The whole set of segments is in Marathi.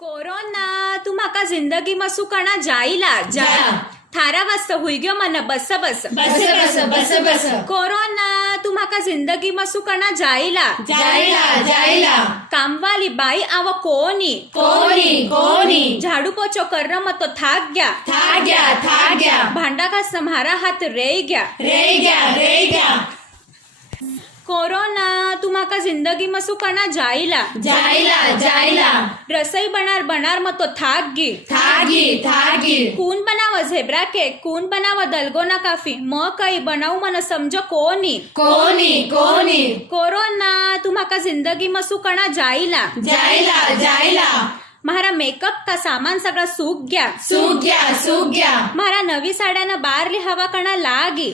कोरोना तू म्हाका जिंदगी मसू कणा जाईला जा. थारा वाजता हुयग्यो मन बस बस बस बस बस बस कोरोना तू म्हाका जिंदगी मसू कणा जाईला जायला जायला कामवाली बाई आव कोणी कोणी कोणी झाडू पोछो कर मग तो थाक गया था गया भांडा का सम्हारा हाथ रे गया रे गया कोरोना तू म्हाका जिंदगी मसू कणा जाईला जायला रसोई बनार मग तो थाक गी थागी कून बनाव झेब्रा केक कून बनाव दलगोना काफी मग काही बनाऊ मन समजो कोणी कोणी कोरोना तू म्हाका जिंदगी मसू कणा जाईला जायला मारा मेकअप का सामान सगळा सूक गया सूख गया मारा नवी साड्यानं बारली हवा कणा लागी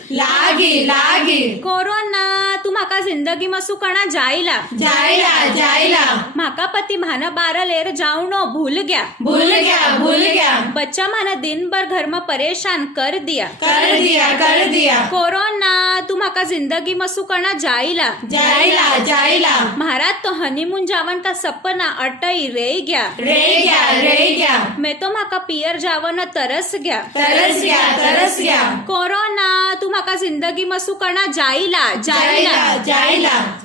लागी कोरोना तू म्हाका जिंदगी मसू कणा जाईला जायला म्हाका पती म्हाना बारलेर जाऊनो भूल गया भूल गया बच्चा म्हाना दिन भर घर में परेशान कर दिया कर दिया कोरोना तू म्हाका जिंदगी मसू कणा जाईला जायला महाराज तो हनीमून जावन का सपना अटई रे गया रे गया मैं तो म्हाका पियर जावन तरस गया तरस गया कोरोना तू म्हाका जिंदगी मसू कणा जाईला जायला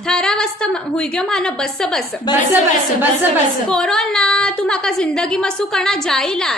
थारा वाजता हुयग्यो मान बस बस बस बस कोरोना तू म्हाका जिंदगी मसू कणा जाईला